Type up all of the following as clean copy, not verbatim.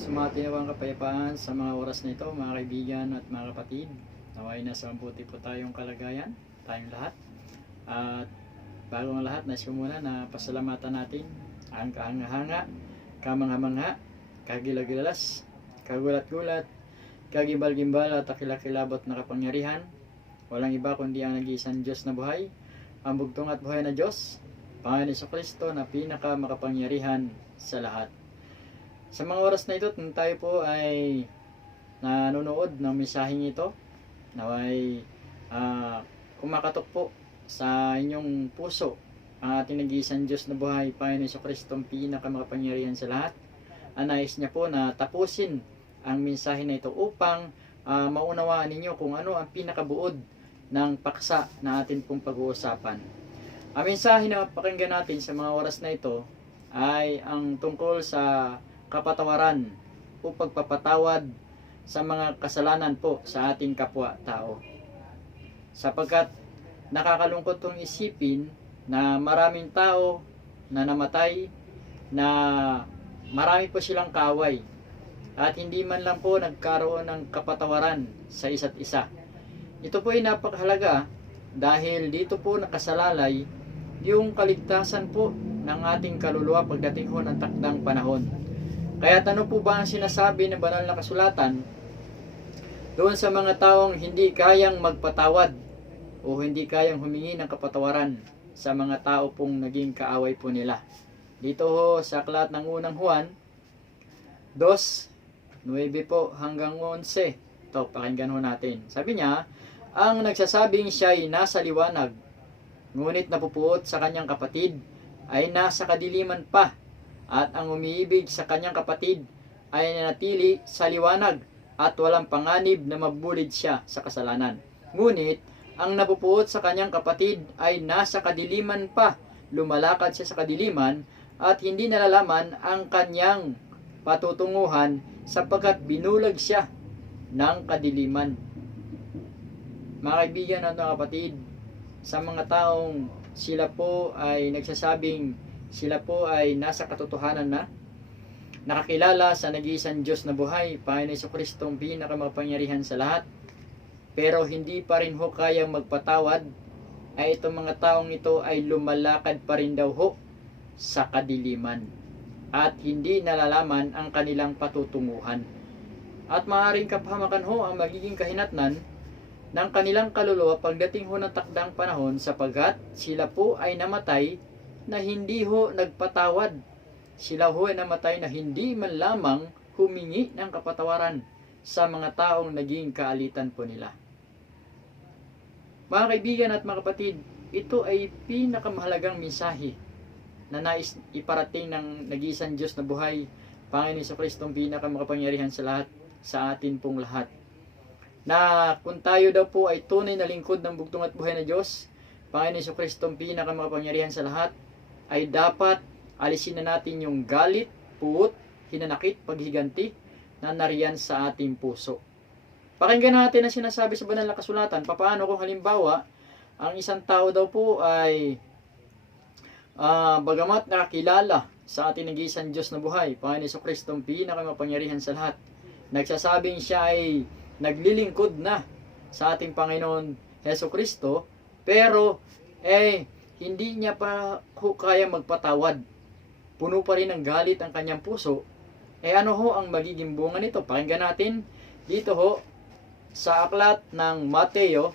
Sumatinawang kapayapaan sa mga oras na ito, mga kaibigan at mga kapatid. Naway nasa mabuti po tayong kalagayan, tayong lahat. At bago ang lahat, nais ko muna na pasalamatan natin ang kahanga-hanga, kamangha-mangha, kagilagilas, kagulat-gulat, kagimbal-gimbal at akilakilabot na kapangyarihan. Walang iba kundi ang nag-iisang Diyos na buhay, ang bugtong at buhay na Diyos, Panginoon Jesucristo na pinaka-makapangyarihan sa lahat. Sa mga oras na ito, tayo po ay nanonood ng mensaheng ito, naway kumakatok po sa inyong puso ang ating nag-iisang Diyos na buhay, Panginoon Jesucristo ang pinakamakapangyarihan sa lahat. Nais niya po na tapusin ang mensahe na ito upang maunawaan ninyo kung ano ang pinakabuod ng paksa na atin pong pag-uusapan. Ang mensahe na pakinggan natin sa mga oras na ito ay ang tungkol sa kapatawaran o pagpapatawad sa mga kasalanan po sa ating kapwa-tao. Sapagkat nakakalungkot itong isipin na maraming tao na namatay, na marami po silang kaaway, at hindi man lang po nagkaroon ng kapatawaran sa isa't isa. Ito po ay napakahalaga dahil dito po nakasalalay yung kaligtasan po ng ating kaluluwa pagdating ho ng takdang panahon. Kaya ano po ba ang sinasabi ng banal na kasulatan doon sa mga taong hindi kayang magpatawad o hindi kayang humingi ng kapatawaran sa mga tao pong naging kaaway po nila? Dito ho sa aklat ng unang Juan 2:9 po hanggang 11. Ito, pakinggan ho natin. Sabi niya, ang nagsasabing siya'y nasa liwanag, ngunit napupuot sa kanyang kapatid, ay nasa kadiliman pa, at ang umiibig sa kanyang kapatid ay nanatili sa liwanag at walang panganib na mabulid siya sa kasalanan. Ngunit ang napupuot sa kanyang kapatid ay nasa kadiliman pa, lumalakad siya sa kadiliman at hindi nalalaman ang kanyang patutunguhan sapagkat binulag siya ng kadiliman. Mga kaibigan at mga kapatid, sa mga taong sila po ay nagsasabing sila po ay nasa katotohanan na, nakakilala sa nag-iisang Diyos na buhay, Panginoon Jesucristo ang pinakamakapangyarihan sa lahat, pero hindi pa rin ho kayang magpatawad, ay itong mga taong ito ay lumalakad pa rin daw ho sa kadiliman at hindi nalalaman ang kanilang patutunguhan. At maaaring kapahamakan ho ang magiging kahinatnan ng kanilang kaluluwa pagdating ho ng takdang panahon sapagkat sila po ay namatay na hindi ho nagpatawad. Sila ho ay namatay na hindi man lamang humingi ng kapatawaran sa mga taong naging kaalitan po nila. Mga kaibigan at mga kapatid, ito ay pinakamahalagang mensahe na nais iparating ng nag-iisang Diyos na buhay, Panginoon Jesucristo ang pinakamakapangyarihan sa lahat, sa atin pong lahat. Na kung tayo daw po ay tunay na lingkod ng bugtong at buhay na Diyos, Panginoon Jesucristo ang pinakamakapangyarihan sa lahat, ay dapat alisin na natin yung galit, puot, hinanakit, paghiganti na nariyan sa ating puso. Pakinggan natin ang sinasabi sa banal na kasulatan. Paano kung halimbawa, ang isang tao daw po ay bagamat nakakilala sa ating nag-iisang Diyos na buhay, Panginoon Jesucristo ang pinakamakapangyarihan sa lahat, nagsasabing siya ay naglilingkod na sa ating Panginoon Jesucristo, pero hindi niya pa kaya magpatawad. Puno pa rin ng galit ang kanyang puso. Ano ho ang magiging bunga nito? Pakinggan natin dito ho sa aklat ng Mateo.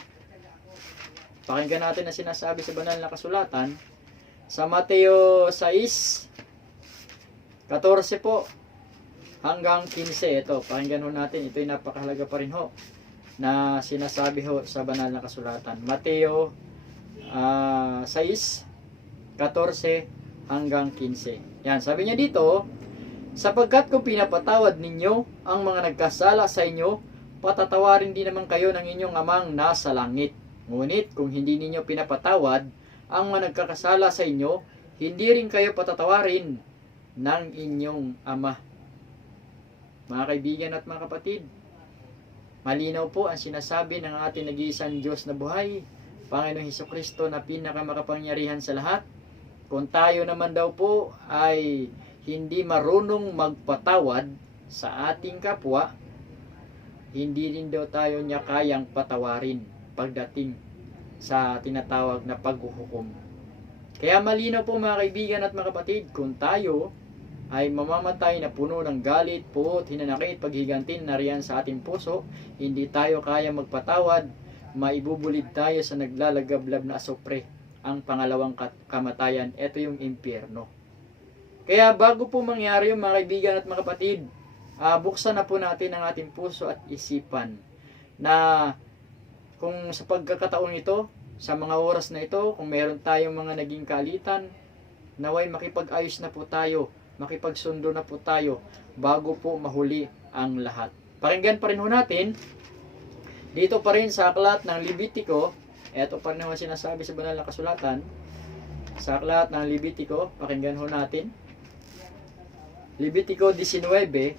Pakinggan natin ang sinasabi sa banal na kasulatan. Sa Mateo 6:14 po hanggang 15. Ito, pakinggan ho natin. Ito ay napakahalaga pa rin ho na sinasabi ho sa banal na kasulatan. Mateo 6:14 hanggang 15. Yan, sabi niya dito, sapagkat kung pinapatawad ninyo ang mga nagkasala sa inyo, patatawarin din naman kayo ng inyong amang nasa langit. Ngunit kung hindi ninyo pinapatawad ang mga nagkakasala sa inyo, hindi rin kayo patatawarin ng inyong ama. Mga kaibigan at mga kapatid, malinaw po ang sinasabi ng ating nag-iisang Diyos na buhay, Panginoong Jesucristo na pinakamakapangyarihan sa lahat. Kung tayo naman daw po ay hindi marunong magpatawad, sa ating kapwa, hindi rin daw tayo niya kayang patawarin pagdating sa tinatawag na paghuhukom. Kaya malinaw po mga kaibigan at mga kapatid, kung tayo ay mamamatay na puno ng galit, puot, hinanakit, paghigantin na riyan sa ating puso, hindi tayo kaya magpatawad, maibubulid tayo sa naglalagablab na asupre, ang pangalawang kamatayan. Ito yung impyerno. Kaya bago po mangyari yung mga kaibigan at mga kapatid, buksan na po natin ang ating puso at isipan na kung sa pagkakataon ito, sa mga oras na ito, kung meron tayong mga naging kaalitan, naway makipag-ayos na po tayo, makipagsundo na po tayo bago po mahuli ang lahat. Pakinggan pa rin ho natin, dito pa rin sa aklat ng Levitico, eto pa rin naman sinasabi sa banal na kasulatan, sa aklat ng Levitico, pakinggan ho natin, Levitico 19,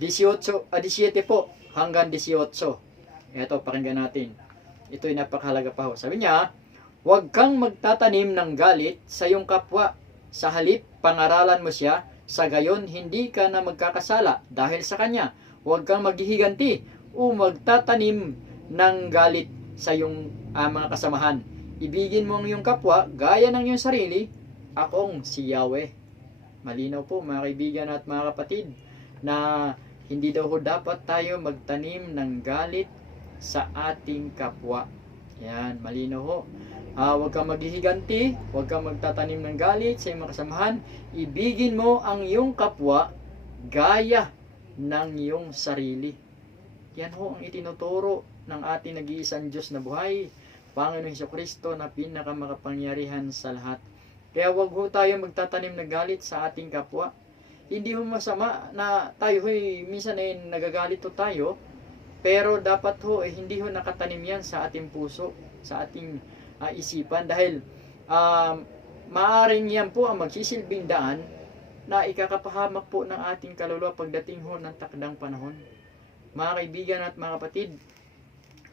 17 po hanggang 18. Eto, pakinggan natin. Ito'y napakahalaga pa ho. Sabi niya, huwag kang magtatanim ng galit sa iyong kapwa. Sa halip, pangaralan mo siya. Sa gayon, hindi ka na magkakasala dahil sa kanya. Huwag kang maghihiganti o magtatanim ng galit sa iyong mga kasamahan. Ibigin mo ang iyong kapwa gaya ng iyong sarili. Akong si Yahweh. Malinaw po mga kaibigan at mga kapatid na hindi daw ho dapat tayo magtanim ng galit sa ating kapwa. Yan, malinaw ho. Huwag kang maghihiganti, huwag kang magtatanim ng galit sa iyong mga kasamahan. Ibigin mo ang iyong kapwa gaya ng iyong sarili. Yan ho ang itinuturo ng ating nag-iisang Diyos na buhay, Panginoon Hesukristo na pinakamakapangyarihan sa lahat. Kaya huwag ho tayo magtatanim ng galit sa ating kapwa. Hindi ho masama na tayo minsan ay nagagalit ho tayo, pero dapat ho hindi ho nakatanim yan sa ating puso, sa ating isipan, dahil maaring yan po ang magsisilbing daan na ikakapahamak po ng ating kaluluwa pagdating ho ng takdang panahon. Mga kaibigan at mga kapatid,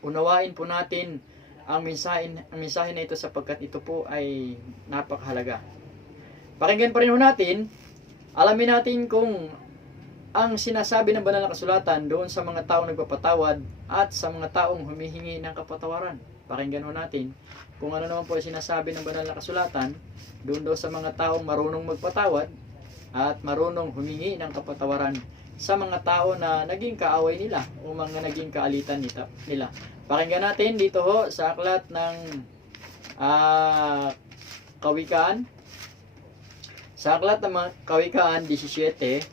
unawain po natin ang mensahe na ito sapagkat ito po ay napakahalaga. Pakinggan pa rin ho natin, alamin natin kung ang sinasabi ng banal na kasulatan doon sa mga taong nagpapatawad at sa mga taong humihingi ng kapatawaran. Pakinggan ho natin kung ano naman po sinasabi ng banal na kasulatan doon sa mga taong marunong magpatawad at marunong humingi ng kapatawaran sa mga tao na naging kaaway nila o mga naging kaalitan nila. Pakinggan natin dito ho sa aklat ng Kawikaan. Sa aklat ng Kawikaan 17,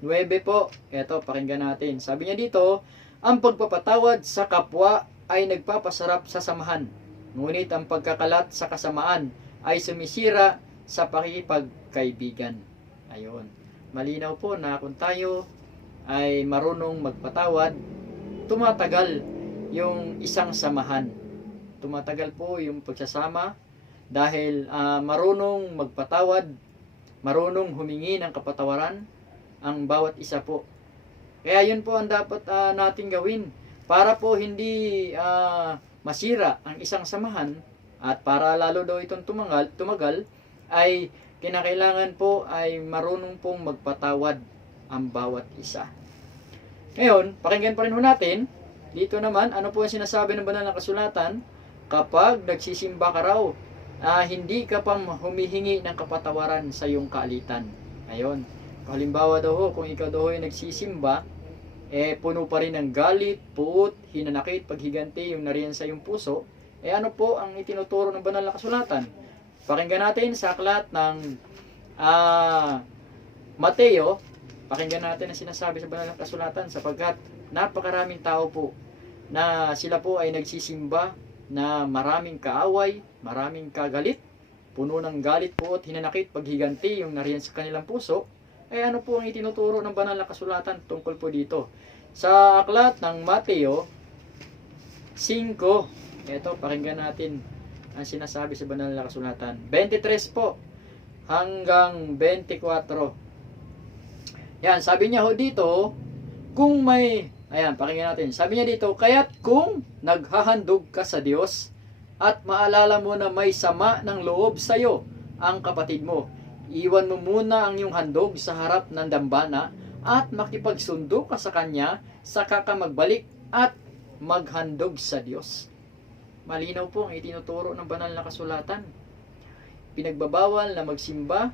9 po. Ito, pakinggan natin. Sabi niya dito, ang pagpapatawad sa kapwa ay nagpapasarap sa samahan. Ngunit ang pagkakalat sa kasamaan ay sumisira sa pakikipagkaibigan. Ayun. Malinaw po na kung tayo ay marunong magpatawad, tumatagal yung isang samahan. Tumatagal po yung pagsasama dahil marunong magpatawad, marunong humingi ng kapatawaran ang bawat isa po. Kaya yun po ang dapat nating gawin para po hindi masira ang isang samahan at para lalo daw itong tumagal ay kinakailangan po ay marunong pong magpatawad ang bawat isa. Ngayon, pakinggan pa rin ho natin, dito naman, ano po ang sinasabi ng banal na kasulatan? Kapag nagsisimba ka raw, hindi ka pa humihingi ng kapatawaran sa iyong kaalitan. Ayun. Halimbawa daw ho, kung ikaw daw ay nagsisimba, puno pa rin ng galit, puot, hinanakit, paghiganti yung nariyan sa iyong puso, ano po ang itinuturo ng banal na kasulatan? Pakinggan natin sa aklat ng Mateo, pakinggan natin ang sinasabi sa banal na kasulatan sapagkat napakaraming tao po na sila po ay nagsisimba na maraming kaaway, maraming kagalit, puno ng galit, puot, hinanakit, paghiganti yung nariyan sa kanilang puso. Ano po ang itinuturo ng banal na kasulatan tungkol po dito? Sa aklat ng Mateo 5, ito, pakinggan natin ang sinasabi sa banal na kasulatan. 23 po hanggang 24. Yan, sabi niya ho dito, kung may, pakinggan natin. Sabi niya dito, kaya't kung naghahandog ka sa Diyos at maalala mo na may sama ng loob sa iyo ang kapatid mo, iwan mo muna ang iyong handog sa harap ng dambana at makipagsundo ka sa kanya, saka ka magbalik at maghandog sa Diyos. Malinaw po ang itinuturo ng banal na kasulatan. Pinagbabawal na magsimba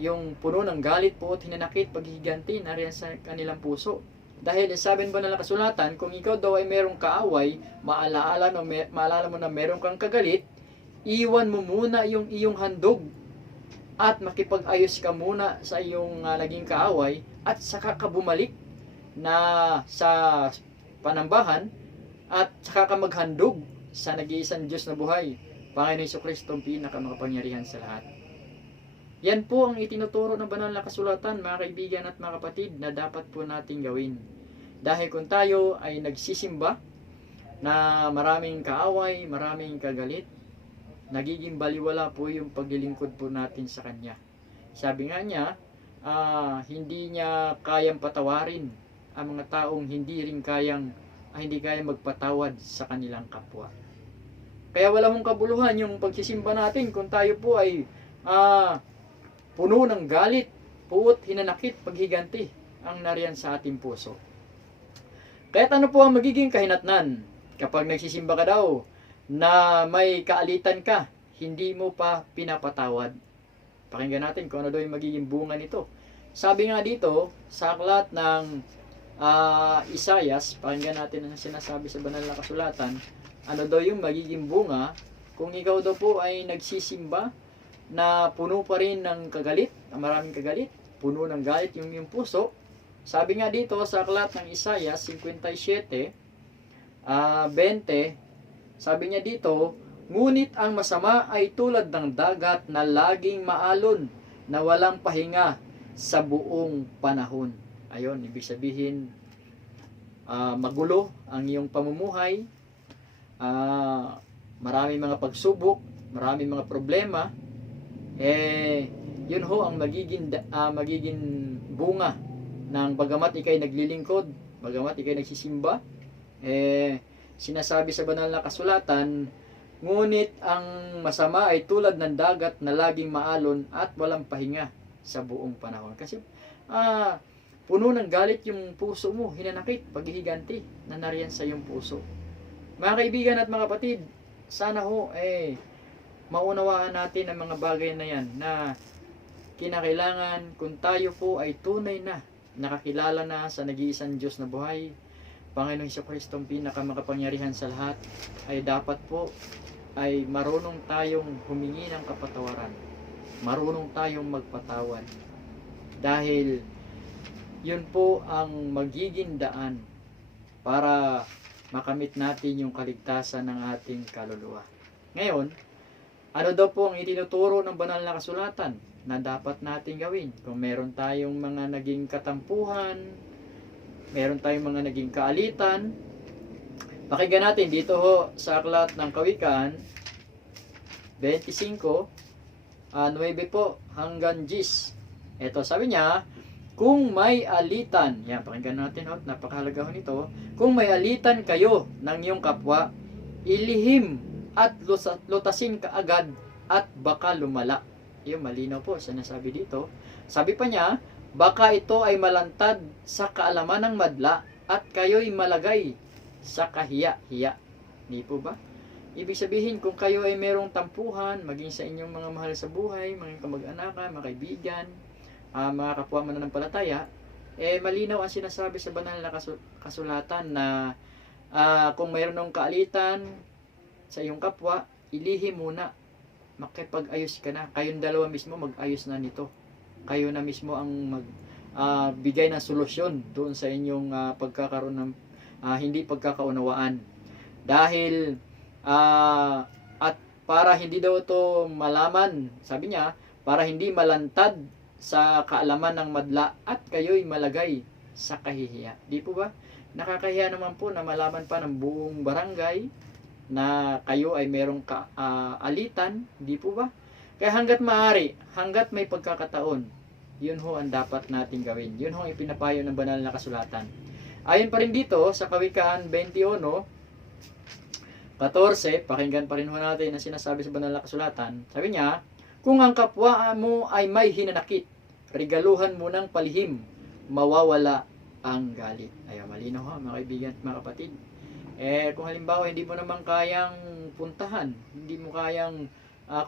yung puno ng galit po at hinanakit, paghihiganti na riyan sa kanilang puso. Dahil sabi ng banal na kasulatan, kung ikaw daw ay merong kaaway, maalala mo na meron kang kagalit, iwan mo muna yung iyong handog at makipag-ayos ka muna sa iyong naging kaaway at saka ka bumalik na sa panambahan at saka ka maghandog sa nag-iisang Diyos na buhay, Panginoon Jesucristo, ang pinakamakapangyarihan sa lahat. Yan po ang itinuturo ng banal na kasulatan, mga kaibigan at mga kapatid, na dapat po nating gawin. Dahil kung tayo ay nagsisimba na maraming kaaway, maraming kagalit, nagiging baliwala po yung paglilingkod po natin sa Kanya. Sabi nga niya, hindi niya kayang patawarin ang mga taong hindi kayang magpatawad sa kanilang kapwa. Kaya wala mong kabuluhan yung pagsisimba natin kung tayo po ay puno ng galit, puot, hinanakit, paghiganti ang nariyan sa ating puso. Kaya ano po ang magiging kahinatnan kapag nagsisimba ka daw na may kaalitan ka, hindi mo pa pinapatawad? Pakinggan natin kung ano daw yung magiging bunga nito. Sabi nga dito sa aklat ng Isaias, pakinggan natin ang sinasabi sa banal na kasulatan, ano daw yung magiging bunga kung ikaw daw po ay nagsisimba na puno pa rin ng kagalit, maraming kagalit, puno ng galit yung puso. Sabi nga dito sa aklat ng Isaias 57:20, sabi niya dito, ngunit ang masama ay tulad ng dagat na laging maalon, na walang pahinga sa buong panahon. Ayon, ibig sabihin, magulo ang iyong pamumuhay, maraming mga pagsubok, maraming mga problema, yun ho ang magiging bunga ng bagamat ikay naglilingkod, bagamat ikay nagsisimba. Sinasabi sa banal na kasulatan, ngunit ang masama ay tulad ng dagat na laging maalon at walang pahinga sa buong panahon. Kasi puno ng galit yung puso mo, hinanakit, paghihiganti na nariyan sa iyong puso. Mga kaibigan at mga kapatid, sana ho maunawaan natin ang mga bagay na yan, na kinakailangan kung tayo po ay tunay na nakakilala na sa nag-iisang Diyos na buhay, Panginoong Jesucristo, ang pinakamakapangyarihan sa lahat, ay dapat po ay marunong tayong humingi ng kapatawaran, marunong tayong magpatawad, dahil yun po ang magiging daan para makamit natin yung kaligtasan ng ating kaluluwa. Ngayon, ano daw po ang itinuturo ng banal na kasulatan na dapat natin gawin? Kung meron tayong mga naging katampuhan, meron tayong mga naging kaalitan, pakinggan natin dito ho sa aklat ng Kawikaan 25, 9 po hanggang 10. Ito sabi niya, kung may alitan, yan, pakinggan natin ho, napakahalaga ho nito, kung may alitan kayo ng iyong kapwa, ilihim at lutasin kaagad at baka lumala. Yung malinaw po sinasabi dito. Sabi pa niya, baka ito ay malantad sa kaalaman ng madla at kayo'y malagay sa kahiya-hiya. Di po ba? Ibig sabihin, kung kayo ay merong tampuhan, maging sa inyong mga mahal sa buhay, mga kamag-anakan, mga kaibigan, mga kapwa mananampalataya, malinaw ang sinasabi sa banal na kasulatan na kung mayroon ng kaalitan sa iyong kapwa, ilihim muna, makipag-ayos ka na. Kayong dalawa mismo mag-ayos na nito. Kayo na mismo ang bigay ng solusyon doon sa inyong pagkakaroon ng hindi pagkakaunawaan. Dahil at para hindi daw ito malaman, sabi niya, para hindi malantad sa kaalaman ng madla at kayo'y malagay sa kahihiya. Di po ba? Nakakahiya naman po na malaman pa ng buong barangay na kayo ay merong alitan. Di po ba? Kaya hanggat maaari, hanggat may pagkakataon, yun ho ang dapat natin gawin. Yun ho ang ipinapayo ng banal na kasulatan. Ayon pa rin dito sa Kawikaan 21:14, pakinggan pa rin ho natin ang sinasabi sa banal na kasulatan. Sabi niya, Kung ang kapwa mo ay may hinanakit, regaluhan mo ng palihim, mawawala ang galit. Ayan, malinaw ha mga kaibigan at mga kapatid. Kung halimbawa hindi mo naman kayang puntahan, hindi mo kayang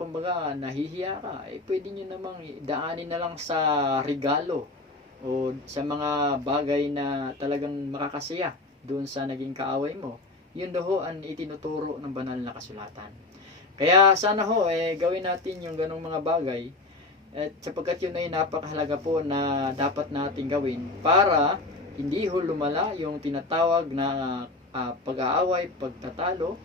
kumbaga nahihiya ka, pwede nyo namang daanin na lang sa regalo o sa mga bagay na talagang makakasaya doon sa naging kaaway mo. Yun daw ang itinuturo ng banal na kasulatan. Kaya sana gawin natin yung ganong mga bagay, at sapagkat yun ay napakahalaga po na dapat natin gawin para hindi lumala yung tinatawag na pag-aaway, pagtatalo,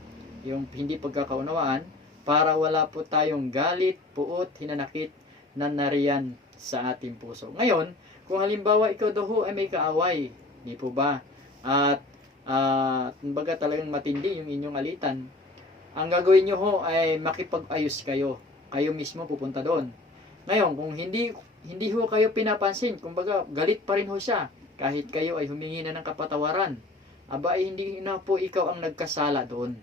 yung hindi pagkakaunawaan, para wala po tayong galit, puot, hinanakit na nariyan sa ating puso. Ngayon, kung halimbawa ikaw daw ay may kaaway, di po ba? At kumbaga talagang matindi yung inyong alitan, ang gagawin nyo ay makipag-ayos kayo. Kayo mismo pupunta doon. Ngayon, kung hindi kayo pinapansin, kumbaga galit pa rin siya, kahit kayo ay humingi na ng kapatawaran, hindi na po ikaw ang nagkasala doon.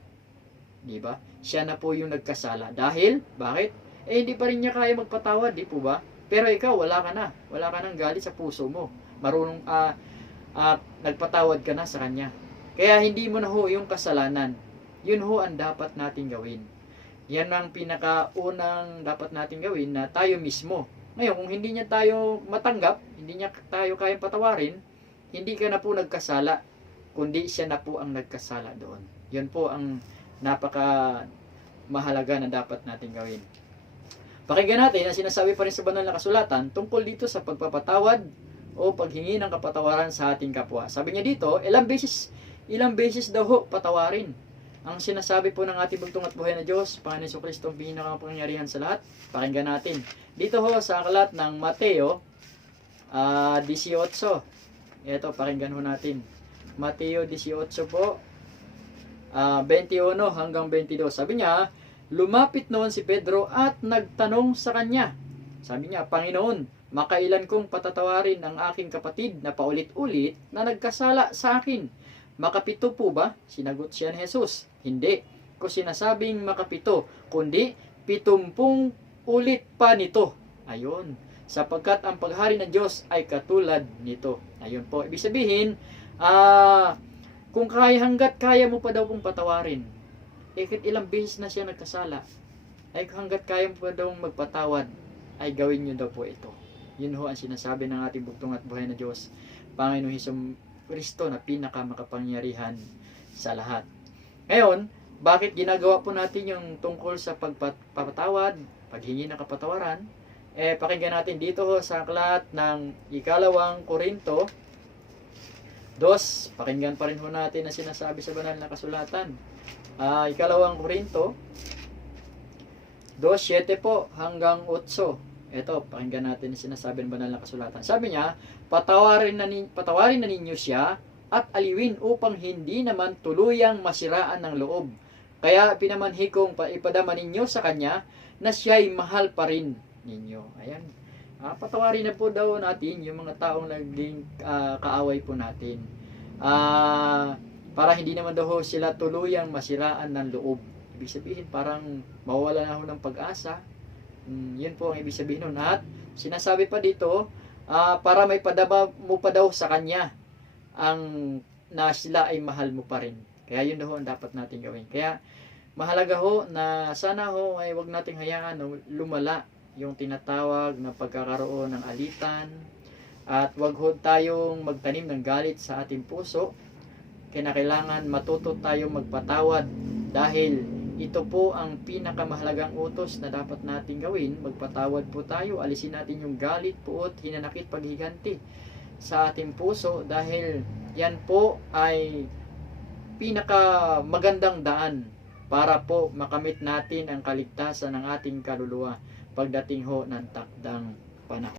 Di ba? Siya na po yung nagkasala. Dahil, bakit? Hindi pa rin niya kaya magpatawad, di po ba? Pero ikaw, wala ka na. Wala ka nang galit sa puso mo. Marunong, nagpatawad ka na sa kanya. Kaya hindi mo na yung kasalanan. Yun ang dapat natin gawin. Yan ang pinakaunang dapat natin gawin na tayo mismo. Ngayon, kung hindi niya tayo matanggap, hindi niya tayo kayang patawarin, hindi ka na po nagkasala, kundi siya na po ang nagkasala doon. Yun po ang napaka mahalaga na dapat natin gawin. Pakinggan natin ang sinasabi pa rin sa banal na kasulatan tungkol dito sa pagpapatawad o paghingi ng kapatawaran sa ating kapwa. Sabi niya dito, ilang beses daw patawarin. Ang sinasabi po ng ating bugtong at buhay na Diyos, Panginoon Jesucristo, ang pinakapangyarihan sa lahat. Pakinggan natin. Dito sa aklat ng Mateo 18. Ito, pakinggan natin. Mateo 18 po, 21 hanggang 22. Sabi niya, lumapit noon si Pedro at nagtanong sa kanya. Sabi niya, Panginoon, makailan kong patatawarin ang aking kapatid na paulit-ulit na nagkasala sa akin? Makapito po ba? Sinagot siya ni Jesus. Hindi ko sinasabing makapito, kundi 70 ulit pa nito. Ayun. Sapagkat ang paghari ng Diyos ay katulad nito. Ayun po. Ibig sabihin, kung hanggat kaya mo pa daw pong patawarin, ilang beses na siya nagkasala, hanggat kaya mo pa daw magpatawad, ay gawin nyo daw po ito. Yun ang sinasabi ng ating bugtong at buhay na Diyos, Panginoon Jesucristo na pinakamakapangyarihan sa lahat. Ngayon, bakit ginagawa po natin yung tungkol sa pagpapatawad, paghingi ng kapatawaran? Pakinggan natin dito sa aklat ng 2 Korinto 2. Pakinggan pa rin natin ang sinasabi sa banal na kasulatan. 2 Korinto 2:7 po hanggang 8. Ito, pakinggan natin ang sinasabi ng banal na kasulatan. Sabi niya, patawarin na ninyo siya at aliwin upang hindi naman tuluyang masiraan ng loob. Kaya pinamanhi kong ipadama ninyo sa kanya na siya'y mahal pa rin ninyo. Ayan. Patawarin na po daw natin yung mga taong naging kaaway po natin. Para hindi naman daw sila tuluyang masiraan ng loob. Ibig sabihin parang mawawala na ho ng pag-asa. Yun po ang ibig sabihin nun. At sinasabi pa dito, para may padaba mo pa daw sa kanya ang na sila ay mahal mo pa rin. Kaya yun daw ang dapat natin gawin. Kaya mahalaga na sana ay wag nating hayaan lumala yung tinatawag na pagkakaroon ng alitan, at wag tayong magtanim ng galit sa ating puso. Kailangan matuto tayong magpatawad, dahil ito po ang pinakamahalagang utos na dapat natin gawin. Magpatawad po tayo, alisin natin yung galit, puot, hinanakit, paghiganti sa ating puso, dahil yan po ay pinakamagandang daan para po makamit natin ang kaligtasan ng ating kaluluwa pagdating ng takdang panahon.